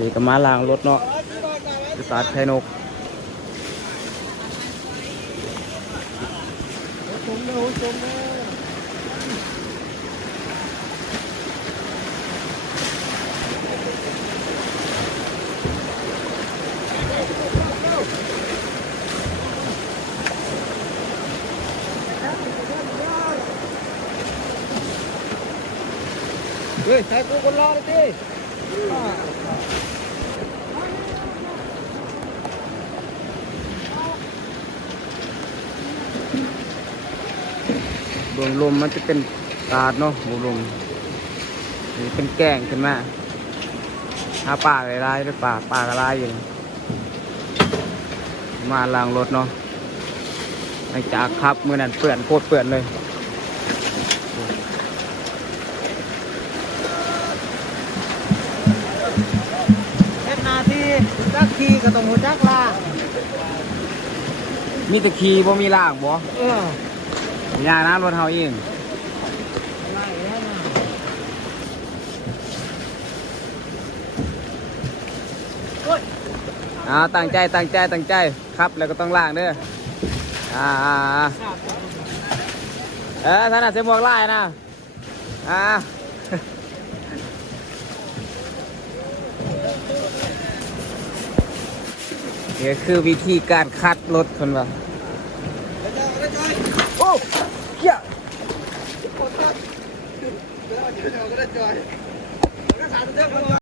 นี่ก็มาล้างรถเนาะสตาร์ทไทยนกเฮ้ยใส่กูคนรอเลยดิดวงลมมันจะเป็นตาดเนาะดวงลมนี่เป็นแก่งขึ้นมาหาป่าอะไรายด้วยป่าป่ากระไรอยู่มาล้างรถเนาะหลังจากขับมือนั้นเปื่อนโคตรเปื่อนเลย ขี่ก็ต้องหัวจักลามีแตะคีบ่มีล่างบ่เอออยานะรถเฮาเองไล่ให้มาอ่าตั้งใจตั้งใจตั้งใจครับแล้วก็ต้องล่างเด้ออ่าอ่าอ่าเออท่านอาจจะหมวกไล่นะอ่า นี่คือวิธีการคัดรถคนว่าโอ้เหี้ย